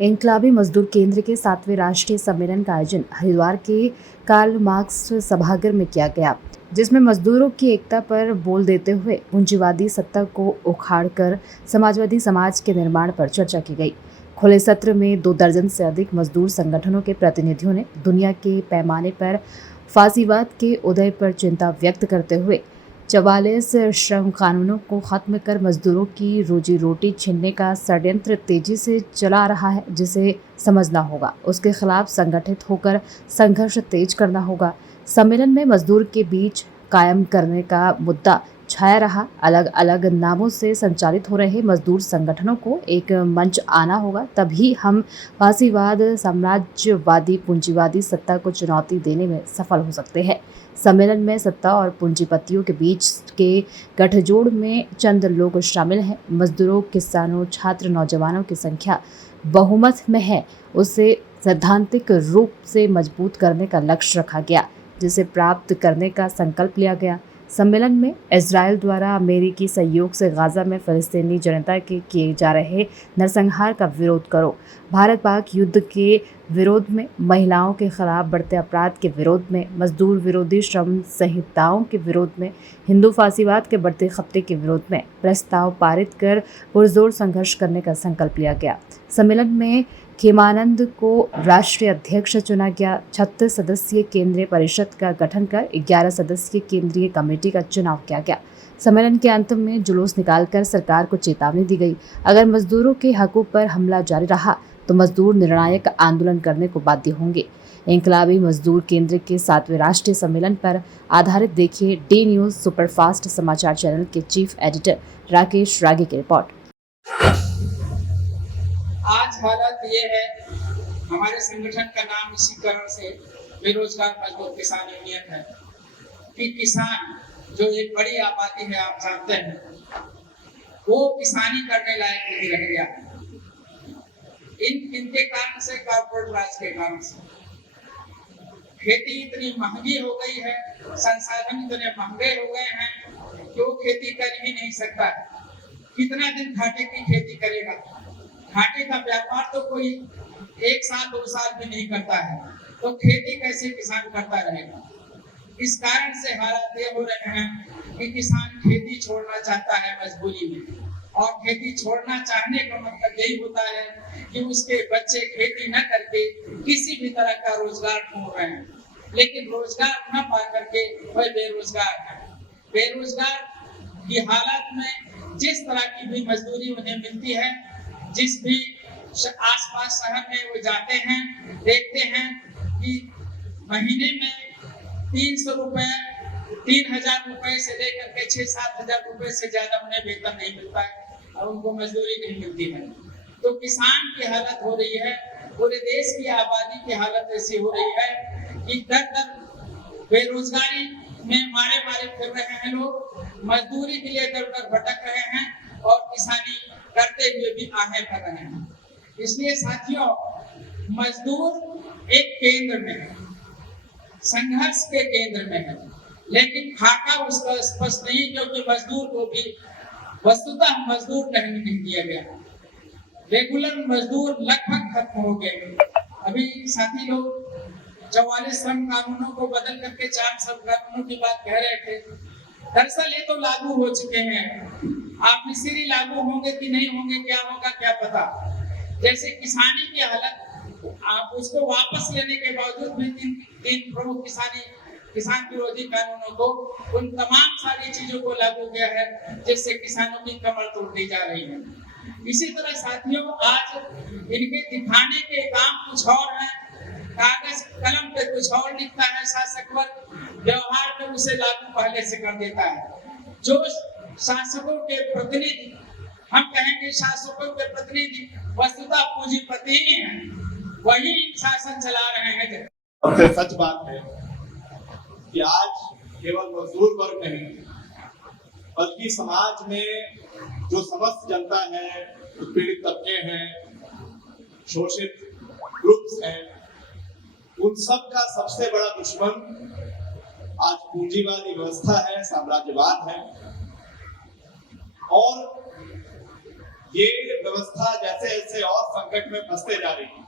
इनकलाबी मजदूर केंद्र के 7वें राष्ट्रीय सम्मेलन का आयोजन हरिद्वार के कार्ल मार्क्स सभागार में किया गया, जिसमें मजदूरों की एकता पर बोल देते हुए पूंजीवादी सत्ता को उखाड़कर समाजवादी समाज के निर्माण पर चर्चा की गई। खुले सत्र में 2 दर्जन से अधिक मजदूर संगठनों के प्रतिनिधियों ने दुनिया के पैमाने पर फासीवाद के उदय पर चिंता व्यक्त करते हुए 44 श्रम कानूनों को खत्म कर मजदूरों की रोजी रोटी छीनने का षड्यंत्र तेजी से चला रहा है, जिसे समझना होगा, उसके खिलाफ संगठित होकर संघर्ष तेज करना होगा। सम्मेलन में मजदूर के बीच कायम करने का मुद्दा छाया रहा। अलग अलग नामों से संचालित हो रहे मजदूर संगठनों को एक मंच आना होगा, तभी हम फासीवाद, साम्राज्यवादी, पूंजीवादी सत्ता को चुनौती देने में सफल हो सकते हैं। सम्मेलन में सत्ता और पूंजीपतियों के बीच के गठजोड़ में चंद लोग शामिल हैं। मजदूरों, किसानों, छात्र, नौजवानों की संख्या बहुमत में है, उसे सैद्धांतिक रूप से मजबूत करने का लक्ष्य रखा गया, जिसे प्राप्त करने का संकल्प लिया गया। सम्मेलन में इजराइल द्वारा अमेरिकी सहयोग से गाजा में फिलिस्तीनी जनता के किए जा रहे नरसंहार का विरोध करो, भारत पाक युद्ध के विरोध में, महिलाओं के खिलाफ बढ़ते अपराध के विरोध में, मजदूर विरोधी श्रम संहिताओं के विरोध में, हिंदू फासीवाद के बढ़ते खतरे के विरोध में प्रस्ताव पारित कर पुरजोर संघर्ष करने का संकल्प लिया गया। सम्मेलन में खेमानंद को राष्ट्रीय अध्यक्ष चुना गया। 36 सदस्यीय केंद्रीय परिषद का गठन कर 11 सदस्यीय केंद्रीय कमेटी का चुनाव किया गया। सम्मेलन के अंत में जुलूस निकालकर सरकार को चेतावनी दी गई, अगर मजदूरों के हकों पर हमला जारी रहा तो मजदूर निर्णायक आंदोलन करने को बाध्य होंगे। इनकलाबी मजदूर केंद्र के 7वें राष्ट्रीय सम्मेलन पर आधारित देखिए डी न्यूज सुपरफास्ट समाचार चैनल के चीफ एडिटर राकेश रागी की रिपोर्ट। आज हालत ये है, हमारे संगठन का नाम इसी कारण से बेरोजगार मजदूर किसान यूनियन है कि किसान जो एक बड़ी आबादी है, आप जानते हैं, वो किसानी करने लायक नहीं रह गया। इनके कारण से, कॉर्पोरेट राज के कारण से खेती इतनी महंगी हो गई है, संसाधन इतने महंगे हो गए हैं कि वो खेती कर ही नहीं सकता। कितना दिन घाटे की खेती करेगा? घाटे का व्यापार तो कोई 1 साल 2 साल भी नहीं करता है, तो खेती कैसे किसान करता रहेगा? इस कारण से हालात ये हो रहे हैं कि किसान खेती छोड़ना चाहता है मजबूरी में, और खेती छोड़ना चाहने का मतलब यही होता है कि उसके बच्चे खेती न करके किसी भी तरह का रोजगार ढूंढ रहे हैं, लेकिन रोजगार न पा करके वह बेरोजगार है। बेरोजगार की हालत में जिस तरह की भी मजदूरी उन्हें मिलती है, जिस भी आसपास शहर में वो जाते हैं, देखते हैं कि महीने में 300 रुपए, 3000 रुपए से लेकर के 6-7 हजार रुपए से ज्यादा उन्हें वेतन नहीं मिलता है और उनको मजदूरी नहीं मिलती है। तो किसान की हालत हो रही है, पूरे देश की आबादी की हालत ऐसी हो रही है कि दर बेरोजगारी में मारे फिर रहे हैं लोग, मजदूरी के लिए दर भटक रहे हैं और किसानी करते हुए भी आहें भर रहे हैं। इसलिए साथियों, मजदूर एक केंद्र में है, संघर्ष के केंद्र में है, लेकिन खाका उसका स्पष्ट नहीं, क्योंकि मजदूर को भी वस्तुतः मजदूर नहीं दिया गया। रेगुलर मजदूर लगभग खत्म हो गए। अभी साथी लोग 44 श्रम कानूनों को बदल करके 4 श्रम कानूनों की बात कह रहे थे। दरअसल ये तो लागू हो चुके हैं, आप मिस्री लागू होंगे कि नहीं होंगे, क्या होगा क्या पता। जैसे किसानी की हालत, आप उसको वापस लेने के बावजूद भी तीन प्रमुख किसान विरोधी कानूनों को, उन तमाम सारी चीजों को लागू किया है, जिससे किसानों की कमर तोड़ दी जा रही है। इसी तरह साथियों, आज इनके दिखाने के काम कुछ और है, कागज कलम पे कुछ और लिखता है शासक वर्ग, व्यवहार में उसे लागू पहले से कर देता है। जो शासकों के प्रतिनिधि, हम कहेंगे शासकों के प्रतिनिधि वस्तुतः पूंजीपति ही हैं, वही शासन चला रहे हैं। सबसे सच बात है कि आज केवल मजदूर वर्ग नहीं, बल्कि समाज में जो समस्त जनता है, पीड़ित तबके हैं, शोषित ग्रुप्स हैं, उन सब का सबसे बड़ा दुश्मन आज पूंजीवादी व्यवस्था है, साम्राज्यवाद है। और ये व्यवस्था जैसे जैसे और संकट में फंसते जा रही है,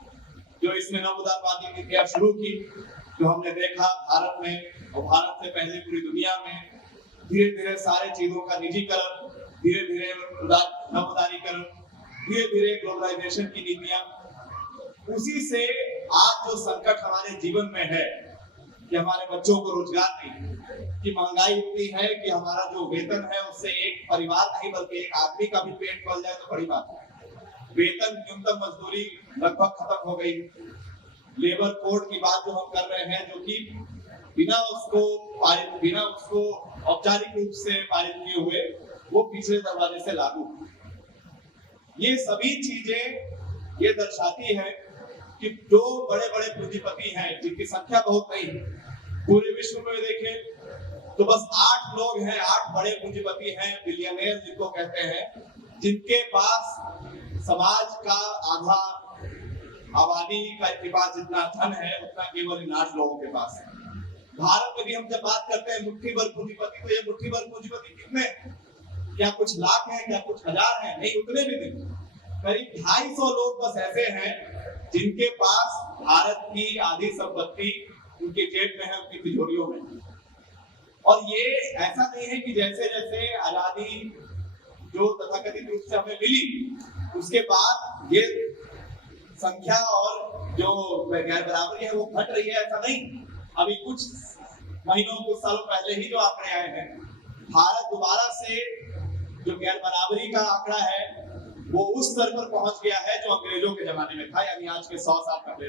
जो इसने नवोदारवादी नीतियां शुरू की, जो हमने देखा भारत में और भारत से पहले पूरी दुनिया में, धीरे धीरे सारे चीजों का निजीकरण, धीरे धीरे नवोदारीकरण, धीरे धीरे ग्लोबलाइजेशन की नीतियां, उसी से आज जो संकट हमारे जीवन में है कि हमारे बच्चों को रोजगार नहीं, कि महंगाई इतनी है कि हमारा जो वेतन है उससे एक परिवार नहीं बल्कि एक आदमी का भी पेट पल जाए तो बड़ी बात है। वेतन न्यूनतम मजदूरी लगभग खत्म हो गई। लेबर कोड की बात जो हम कर रहे हैं, जो कि बिना उसको औपचारिक रूप से पारित किए हुए वो पिछले दरवाजे से लागू। ये सभी चीजें ये दर्शाती है कि जो बड़े बड़े पूंजीपति हैं, जिनकी संख्या बहुत नहीं है, पूरे विश्व में देखें तो बस 8 लोग हैं, 8 बड़े पूंजीपति हैं, बिलियनियर जिनको कहते हैं, जिनके पास समाज का आधा आबादी के पास जितना धन है उतना केवल इन 8 लोगों के पास है। भारत में भी हम जब बात करते हैं मुट्ठी भर पूंजीपति, तो ये मुट्ठी भर पूंजीपति कितने, क्या कुछ लाख हैं, क्या कुछ हजार हैं? नहीं, उतने भी नहीं। करीब 250 लोग बस ऐसे हैं जिनके पास भारत की आधी संपत्ति उनके जेब में है, उनकी तिजोरियों में। और ये ऐसा नहीं है कि जैसे जैसे आजादी जो तथाकथित रूप से हमें मिली उसके बाद ये संख्या और जो गैर बराबरी है वो घट रही है, ऐसा नहीं। अभी कुछ महीनों कुछ सालों पहले ही जो आंकड़े आए हैं, भारत दोबारा से जो गैर बराबरी का आंकड़ा है वो उस स्तर पर पहुंच गया है जो अंग्रेजों के जमाने में था, यानी आज के 100 साल पहले।